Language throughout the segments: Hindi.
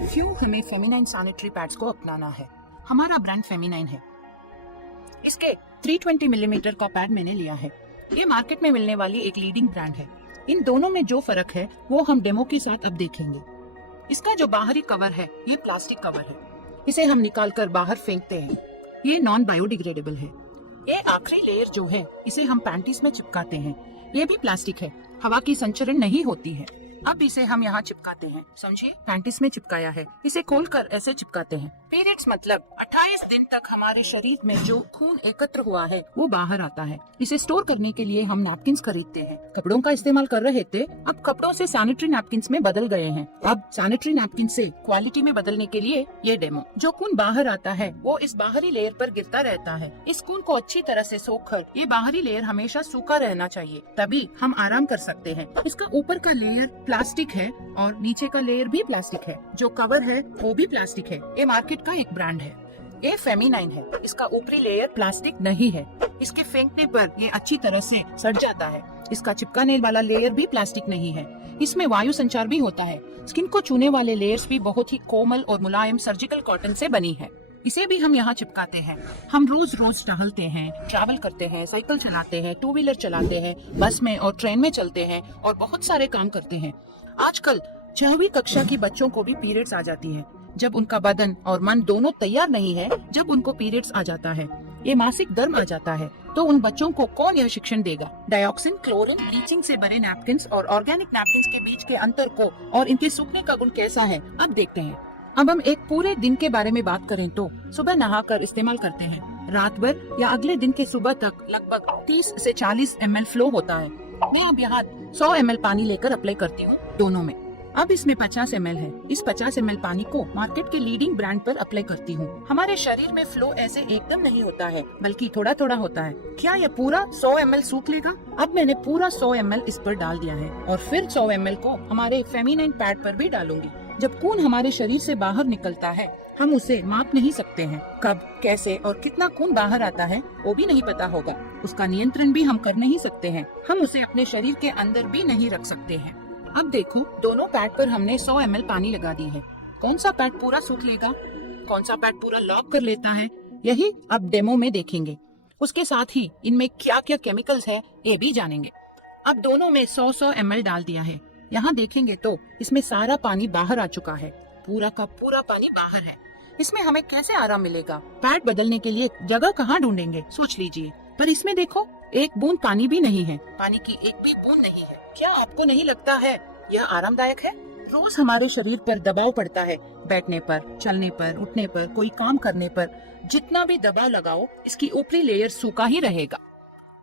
क्यों हमें फेमिनाइन सैनिटरी पैड्स को अपनाना है? हमारा ब्रांड फेमिनाइन है। इसके 320 मिलीमीटर का पैड मैंने लिया है। ये मार्केट में मिलने वाली एक लीडिंग ब्रांड है। इन दोनों में जो फर्क है वो हम डेमो के साथ अब देखेंगे। इसका जो बाहरी कवर है ये प्लास्टिक कवर है। इसे हम निकाल कर बाहर फेंकते हैं। ये नॉन बायोडिग्रेडेबल है। ये आखिरी लेयर जो है इसे हम पैंटीज में चिपकाते हैं। ये भी प्लास्टिक है, हवा की संचरण नहीं होती है। अब इसे हम यहाँ चिपकाते हैं। समझिए, पैंटीज में चिपकाया है। इसे खोलकर ऐसे चिपकाते हैं। पीरियड्स मतलब 28 दिन तक हमारे शरीर में जो खून एकत्र हुआ है वो बाहर आता है। इसे स्टोर करने के लिए हम नैपकिन्स खरीदते हैं। कपड़ों का इस्तेमाल कर रहे थे, अब कपड़ों से सैनिटरी नैपकिन्स में बदल गए हैं। अब सैनिटरी नैपकिन से क्वालिटी में बदलने के लिए ये डेमो। जो खून बाहर आता है वो इस बाहरी लेयर पर गिरता रहता है। इस खून को अच्छी तरह से सोख कर ये बाहरी लेयर हमेशा सूखा रहना चाहिए, तभी हम आराम कर सकते हैं। इसका ऊपर का लेयर प्लास्टिक है और नीचे का लेयर भी प्लास्टिक है। जो कवर है वो भी प्लास्टिक है। ये मार्केट का एक ब्रांड है। ये फेमिनाइन है। इसका ऊपरी लेयर प्लास्टिक नहीं है। इसके फेंकने पर ये अच्छी तरह से सड़ जाता है। इसका चिपकाने वाला लेयर भी प्लास्टिक नहीं है। इसमें वायु संचार भी होता है। स्किन को छूने वाले लेयर्स भी बहुत ही कोमल और मुलायम सर्जिकल कॉटन से बनी है। इसे भी हम यहाँ चिपकाते हैं। हम रोज रोज टहलते हैं, ट्रैवल करते हैं, साइकिल चलाते हैं, टू व्हीलर चलाते हैं, बस में और ट्रेन में चलते हैं और बहुत सारे काम करते हैं। आजकल 6वीं कक्षा की बच्चों को भी पीरियड्स आ जाती है। जब उनका बदन और मन दोनों तैयार नहीं है, जब उनको पीरियड्स आ जाता है, ये मासिक धर्म आ जाता है, तो उन बच्चों को कौन यह शिक्षण देगा? डाइऑक्सिन, क्लोरीन, ब्लीचिंग से बने नैपकिन्स और ऑर्गेनिक नैपकिन्स के बीच के अंतर को और इनके सूखने का गुण कैसा है, अब देखते हैं। अब हम एक पूरे दिन के बारे में बात करें तो सुबह नहाकर इस्तेमाल करते हैं। रात भर या अगले दिन के सुबह तक लगभग 30 से 40 ml फ्लो होता है। मैं अब यहाँ 100 ml पानी लेकर अप्लाई करती हूँ दोनों में। अब इसमें 50 ml है। इस 50 ml पानी को मार्केट के लीडिंग ब्रांड पर अप्लाई करती हूँ। हमारे शरीर में फ्लो ऐसे एकदम नहीं होता है, बल्कि थोड़ा थोड़ा होता है। क्या यह पूरा 100 ml सूख लेगा? अब मैंने पूरा 100 ml इस पर डाल दिया है और फिर 100 ml को हमारे फेमिनाइन पैड पर भी डालूंगी। जब खून हमारे शरीर से बाहर निकलता है, हम उसे माप नहीं सकते हैं। कब, कैसे और कितना खून बाहर आता है वो भी नहीं पता होगा। उसका नियंत्रण भी हम कर नहीं सकते हैं। हम उसे अपने शरीर के अंदर भी नहीं रख सकते हैं। अब देखो, दोनों पैड पर हमने 100 ml पानी लगा दी है। कौन सा पैड पूरा सूख लेगा, कौन सा पैड पूरा लॉक कर लेता है, यही अब डेमो में देखेंगे। उसके साथ ही इनमें क्या क्या केमिकल्स है ये भी जानेंगे। अब दोनों में 100 ml डाल दिया है। यहाँ देखेंगे तो इसमें सारा पानी बाहर आ चुका है। पूरा का पूरा पानी बाहर है। इसमें हमें कैसे आराम मिलेगा? पैड बदलने के लिए जगह कहाँ ढूंढेंगे, सोच लीजिए। पर इसमें देखो, एक बूंद पानी भी नहीं है। पानी की एक भी बूंद नहीं है। क्या आपको नहीं लगता है यह आरामदायक है? रोज हमारे शरीर पर दबाव पड़ता है। बैठने पर, चलने पर, उठने पर, कोई काम करने पर, जितना भी दबाव लगाओ इसकी ऊपरी लेयर सूखा ही रहेगा।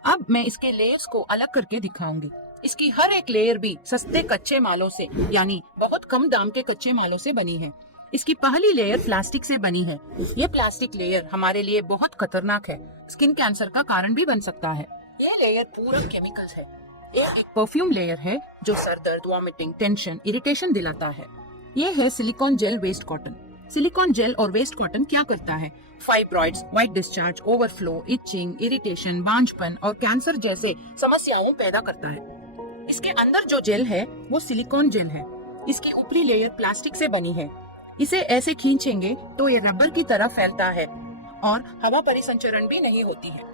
अब मैं इसके लेयर्स को अलग करके दिखाऊंगी। इसकी हर एक लेयर भी सस्ते कच्चे मालों से, यानी बहुत कम दाम के कच्चे मालों से बनी है। इसकी पहली लेयर प्लास्टिक से बनी है। ये प्लास्टिक लेयर हमारे लिए बहुत खतरनाक है। स्किन कैंसर का कारण भी बन सकता है। ये लेयर पूरा केमिकल्स है। ये एक परफ्यूम लेयर है जो सर दर्द, वॉमिटिंग, टेंशन, इरिटेशन दिलाता है। ये है silicone gel waste cotton. Silicone gel और वेस्ट कॉटन क्या करता है? Fibroids, white discharge, overflow, itching, irritation, बांझपन और कैंसर जैसे समस्याओं पैदा करता है। इसके अंदर जो जेल है वो सिलिकॉन जेल है। इसकी ऊपरी लेयर प्लास्टिक से बनी है। इसे ऐसे खींचेंगे तो ये रबर की तरह फैलता है और हवा परिसंचरण भी नहीं होती है।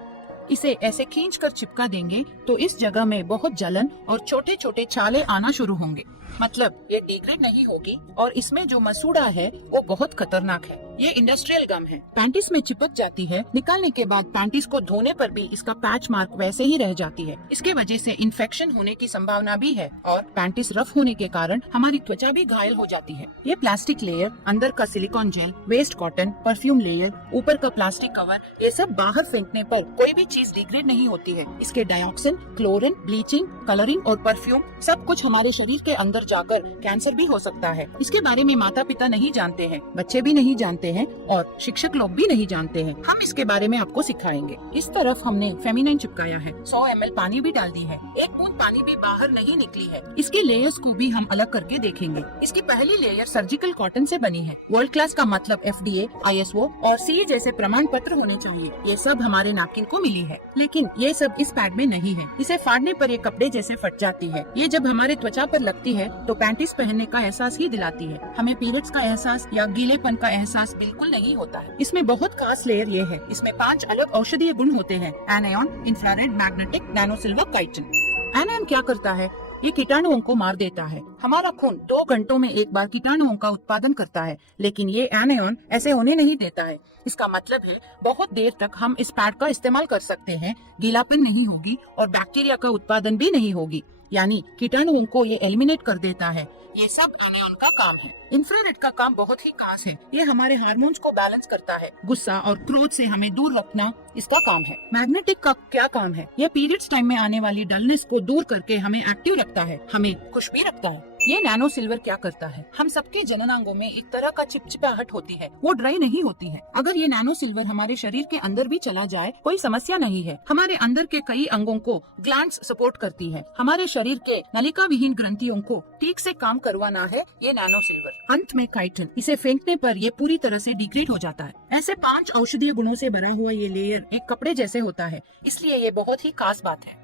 इसे ऐसे खींचकर चिपका देंगे तो इस जगह में बहुत जलन और छोटे छोटे छाले आना शुरू होंगे। मतलब ये डिग्रेड नहीं होगी और इसमें जो मसूड़ा है वो बहुत खतरनाक है। ये इंडस्ट्रियल गम है। पैंटीज में चिपक जाती है। निकालने के बाद पैंटीज को धोने पर भी इसका पैच मार्क वैसे ही रह जाती है। इसके वजह से इन्फेक्शन होने की संभावना भी है और पैंटीज रफ होने के कारण हमारी त्वचा भी घायल हो जाती है। ये प्लास्टिक लेयर, अंदर का silicone gel, waste cotton, perfume layer, ऊपर का प्लास्टिक कवर, ये सब बाहर फेंकने पर कोई भी चीज डिग्रेड नहीं होती है। इसके डाइऑक्सिन, क्लोरीन, ब्लीचिंग, कलरिंग और परफ्यूम सब कुछ हमारे शरीर के अंदर जाकर कैंसर भी हो सकता है। इसके बारे में माता पिता नहीं जानते हैं, बच्चे भी नहीं जानते हैं और शिक्षक लोग भी नहीं जानते हैं। हम इसके बारे में आपको सिखाएंगे। इस तरफ हमने फेमिनाइन चिपकाया है। 100 ml पानी भी डाल दी है। एक बूंद पानी भी बाहर नहीं निकली है। इसके लेयर्स को भी हम अलग करके देखेंगे। इसकी पहली लेयर सर्जिकल कॉटन से बनी है। वर्ल्ड क्लास का मतलब FDA, ISO और CE जैसे प्रमाण पत्र होने चाहिए। ये सब हमारे नैपकिन को मिली है, लेकिन ये सब इस पैड में नहीं है। इसे फाड़ने पर ये कपड़े जैसे फट जाती है। ये जब हमारे त्वचा पर लगती है तो पैंटीज पहनने का एहसास ही दिलाती है। हमें पीरियड्स का एहसास या गीलेपन का एहसास बिल्कुल नहीं होता है। इसमें बहुत खास लेयर ये है, इसमें 5 अलग औषधीय गुण होते हैं। Anion, infrared, magnetic, nano silver, chitin. Anion क्या करता है? ये कीटाणुओं को मार देता है। हमारा खून 2 घंटों में एक बार कीटाणुओं का उत्पादन करता है, लेकिन ये एनायन ऐसे होने नहीं देता है। इसका मतलब है बहुत देर तक हम इस पैड का इस्तेमाल कर सकते हैं, गीलापन नहीं होगी और बैक्टीरिया का उत्पादन भी नहीं होगी, यानी कीटाणुओं को ये एलिमिनेट कर देता है। ये सब एनायन का काम है। इंफ्रारेड का काम बहुत ही खास है। ये हमारे हार्मोन्स को बैलेंस करता है। गुस्सा और क्रोध से हमें दूर रखना इसका काम है। मैग्नेटिक का क्या काम है? ये पीरियड्स टाइम में आने वाली डलनेस को दूर करके हमें एक्टिव रखता है, हमें खुश भी रखता है। ये नैनो सिल्वर क्या करता है? हम सबके जननांगों में एक तरह का चिपचिपाहट होती है, वो ड्राई नहीं होती है। अगर ये नैनो सिल्वर हमारे शरीर के अंदर भी चला जाए कोई समस्या नहीं है। हमारे अंदर के कई अंगों को ग्लैंड्स सपोर्ट करती है। हमारे शरीर के नलिका विहीन ग्रंथियों को ठीक से काम करवाना है ये नैनो सिल्वर। अंत में काइटिन, इसे फेंकने पर ये पूरी तरह से डिग्रेड हो जाता है। ऐसे 5 औषधीय गुणों से भरा हुआ ये लेयर एक कपड़े जैसे होता है, इसलिए ये बहुत ही खास बात है।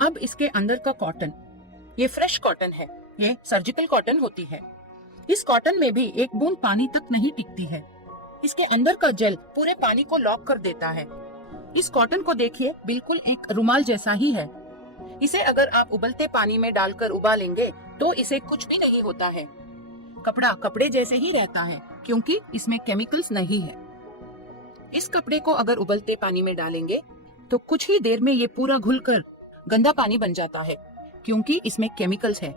अब इसके अंदर का कॉटन, ये फ्रेश कॉटन है, ये सर्जिकल कॉटन होती है। इस कॉटन में भी एक बूंद पानी तक नहीं टिकती है। इसके अंदर का जेल पूरे पानी को लॉक कर देता है। इस कॉटन को देखिए, बिल्कुल एक रुमाल जैसा ही है। इसे अगर आप उबलते पानी में डालकर उबालेंगे तो इसे कुछ भी नहीं होता है। कपड़ा कपड़े जैसे ही रहता है क्योंकि इसमें केमिकल्स नहीं है। इस कपड़े को अगर उबलते पानी में डालेंगे तो कुछ ही देर में ये पूरा घुलकर गंदा पानी बन जाता है क्योंकि इसमें केमिकल्स है,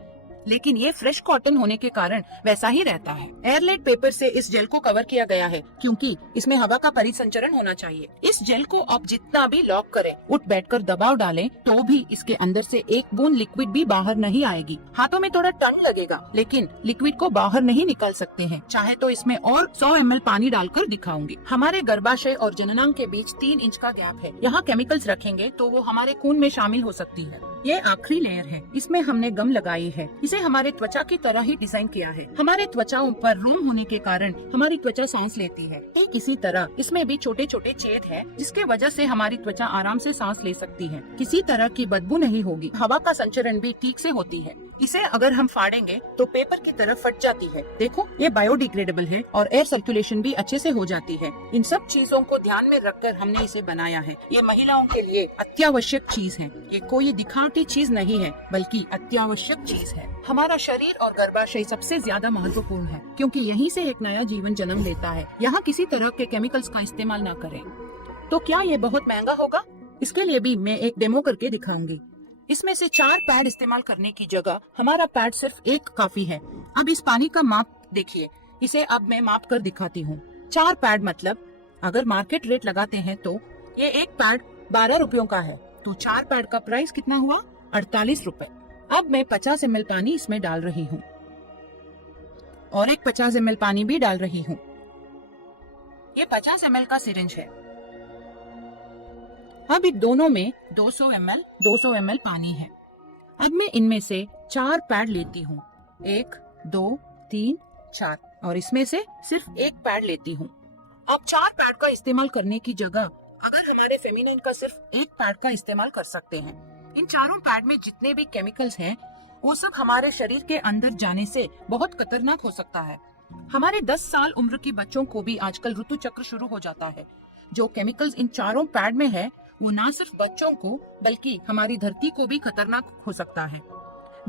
लेकिन ये फ्रेश कॉटन होने के कारण वैसा ही रहता है। एयरलाइट पेपर से इस जेल को कवर किया गया है क्योंकि इसमें हवा का परिसंचरण होना चाहिए। इस जेल को आप जितना भी लॉक करें, उठ बैठकर दबाव डालें, तो भी इसके अंदर से एक बूंद लिक्विड भी बाहर नहीं आएगी। हाथों में थोड़ा टर्न लगेगा, लेकिन लिक्विड को बाहर नहीं निकाल सकते हैं। चाहे तो इसमें और 100 ml पानी डालकर दिखाऊंगी। हमारे गर्भाशय और जननांग के बीच 3 इंच का गैप है। यहाँ केमिकल्स रखेंगे तो वो हमारे खून में शामिल हो सकती है। ये आखिरी लेयर है, इसमें हमने गम लगाई है। इसे हमारे त्वचा की तरह ही डिजाइन किया है। हमारे त्वचाओं पर रोम होने के कारण हमारी त्वचा सांस लेती है। ठीक इसी तरह इसमें भी छोटे छोटे छेद है, जिसके वजह से हमारी त्वचा आराम से सांस ले सकती है। किसी तरह की बदबू नहीं होगी। हवा का संचरण भी ठीक से होती है। इसे अगर हम फाड़ेंगे तो पेपर की तरह फट जाती है। देखो, ये बायोडिग्रेडेबल है और एयर सर्कुलेशन भी अच्छे से हो जाती है। इन सब चीजों को ध्यान में रखकर हमने इसे बनाया है। ये महिलाओं के लिए अत्यावश्यक चीज है। ये कोई दिखावटी चीज नहीं है, बल्कि अत्यावश्यक चीज है। हमारा शरीर और गर्भाशय सबसे ज्यादा महत्वपूर्ण है क्योंकि यहीं से एक नया जीवन जन्म लेता है। यहाँ किसी तरह के केमिकल्स का इस्तेमाल न करें। तो क्या ये बहुत महंगा होगा? इसके लिए भी मैं एक डेमो करके दिखाऊंगी। इसमें से 4 पैड इस्तेमाल करने की जगह हमारा पैड सिर्फ एक काफी है। अब इस पानी का माप देखिए, इसे अब मैं माप कर दिखाती हूँ। 4 पैड मतलब अगर मार्केट रेट लगाते हैं तो ये एक पैड 12 रुपयों का है, तो 4 पैड का प्राइस कितना हुआ? 48 रुपए। अब मैं 50 ml पानी इसमें डाल रही हूँ और एक 50 ml पानी भी डाल रही हूँ। ये 50 ml का सिरिंज है। अब इन दोनों में 200 ml पानी है। अब मैं इनमें से 4 पैड लेती हूँ, 1, 2, 3, 4, और इसमें से सिर्फ एक पैड लेती हूँ। अब 4 पैड का इस्तेमाल करने की जगह अगर हमारे फेमिनिन का सिर्फ एक पैड का इस्तेमाल कर सकते हैं। इन चारों पैड में जितने भी केमिकल्स हैं, वो सब हमारे शरीर के अंदर जाने से बहुत खतरनाक हो सकता है। हमारे 10 साल उम्र के बच्चों को भी आजकल ऋतु चक्र शुरू हो जाता है। जो केमिकल्स इन चारों पैड में है, वो न सिर्फ बच्चों को बल्कि हमारी धरती को भी खतरनाक हो सकता है।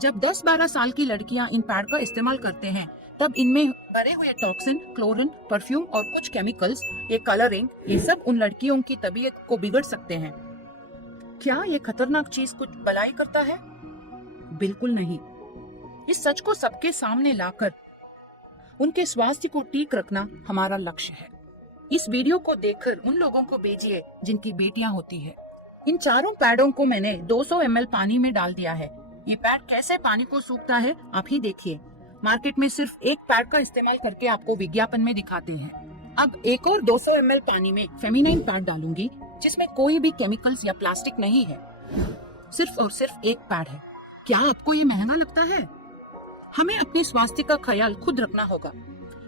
जब 10-12 साल की लड़कियां इन पैड का इस्तेमाल करते हैं, तब इनमें भरे हुए टॉक्सिन, क्लोरीन, परफ्यूम और कुछ केमिकल्स, ये कलरिंग, ये सब उन लड़कियों की तबीयत को बिगड़ सकते हैं। क्या ये खतरनाक चीज कुछ भलाई करता है? बिल्कुल नहीं। इस सच को सबके सामने लाकर उनके स्वास्थ्य को ठीक रखना हमारा लक्ष्य है। इस वीडियो को देखकर उन लोगों को भेजिए जिनकी बेटियां होती है। इन चारों पैडों को मैंने 200 ml पानी में डाल दिया है। ये पैड कैसे पानी को सूखता है आप ही देखिए। मार्केट में सिर्फ एक पैड का इस्तेमाल करके आपको विज्ञापन में दिखाते हैं। अब एक और 200 ml पानी में फेमिनाइन पैड डालूंगी, जिसमें कोई भी केमिकल्स या प्लास्टिक नहीं है। सिर्फ और सिर्फ एक पैड है। क्या आपको ये महंगा लगता है? हमें अपने स्वास्थ्य का ख्याल खुद रखना होगा।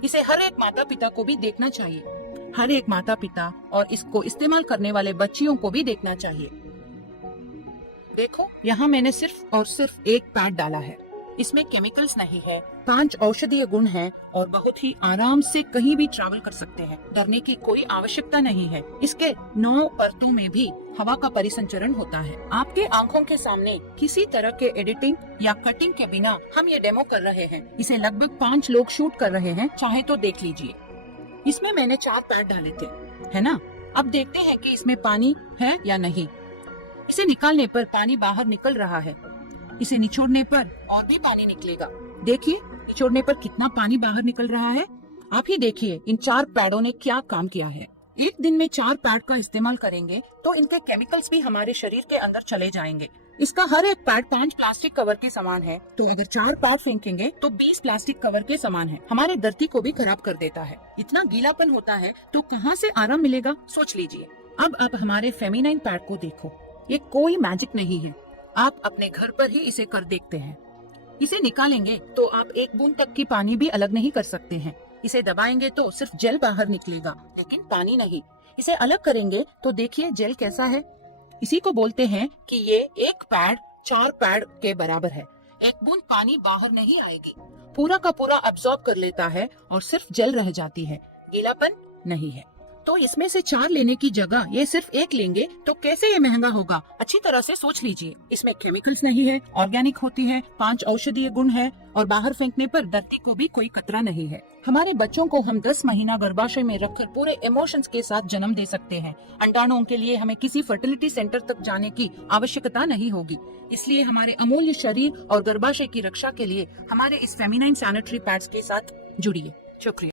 इसे हर एक माता पिता को भी देखना चाहिए। हर एक माता पिता और इसको इस्तेमाल करने वाले बच्चियों को भी देखना चाहिए। देखो, यहाँ मैंने सिर्फ और सिर्फ एक पैड डाला है। इसमें केमिकल्स नहीं है, 5 औषधीय गुण हैं और बहुत ही आराम से कहीं भी ट्रैवल कर सकते हैं। डरने की कोई आवश्यकता नहीं है। इसके 9 परतों में भी हवा का परिसंचरण होता है। आपके आंखों के सामने किसी तरह के एडिटिंग या कटिंग के बिना हम ये डेमो कर रहे हैं। इसे लगभग 5 लोग शूट कर रहे हैं, चाहे तो देख लीजिए। इसमें मैंने 4 पैड डाले थे, है ना? अब देखते हैं कि इसमें पानी है या नहीं। इसे निकालने पर पानी बाहर निकल रहा है। इसे निचोड़ने पर और भी पानी निकलेगा। देखिए निचोड़ने पर कितना पानी बाहर निकल रहा है। आप ही देखिए इन 4 पैडों ने क्या काम किया है। एक दिन में 4 पैड का इस्तेमाल करेंगे तो इनके केमिकल्स भी हमारे शरीर के अंदर चले जाएंगे। इसका हर एक पैड 5 प्लास्टिक कवर के समान है, तो अगर 4 पैड फेंकेंगे तो 20 प्लास्टिक कवर के समान है। हमारे धरती को भी खराब कर देता है। इतना गीलापन होता है तो कहाँ से आराम मिलेगा, सोच लीजिए। अब आप हमारे फेमिनाइन पैड को देखो, ये कोई मैजिक नहीं है। आप अपने घर पर ही इसे कर देखते हैं। इसे निकालेंगे तो आप एक बूंद तक की पानी भी अलग नहीं कर सकते हैं। इसे दबाएंगे तो सिर्फ जेल बाहर निकलेगा, लेकिन पानी नहीं। इसे अलग करेंगे तो देखिए जेल कैसा है। इसी को बोलते हैं कि ये एक पैड 4 पैड के बराबर है। एक बूंद पानी बाहर नहीं आएगी, पूरा का पूरा अब्सॉर्ब कर लेता है और सिर्फ जेल रह जाती है, गीलापन नहीं है। तो इसमें से 4 लेने की जगह ये सिर्फ 1 लेंगे तो कैसे ये महंगा होगा, अच्छी तरह से सोच लीजिए। इसमें केमिकल्स नहीं है, ऑर्गेनिक होती है, 5 औषधीय गुण है और बाहर फेंकने पर धरती को भी कोई खतरा नहीं है। हमारे बच्चों को हम 10 महीना गर्भाशय में रखकर पूरे इमोशंस के साथ जन्म दे सकते हैं। अंडाणुओं के लिए हमें किसी फर्टिलिटी सेंटर तक जाने की आवश्यकता नहीं होगी। इसलिए हमारे अमूल्य शरीर और गर्भाशय की रक्षा के लिए हमारे इस फेमिनाइन सैनिटरी पैड्स के साथ जुड़िए। शुक्रिया।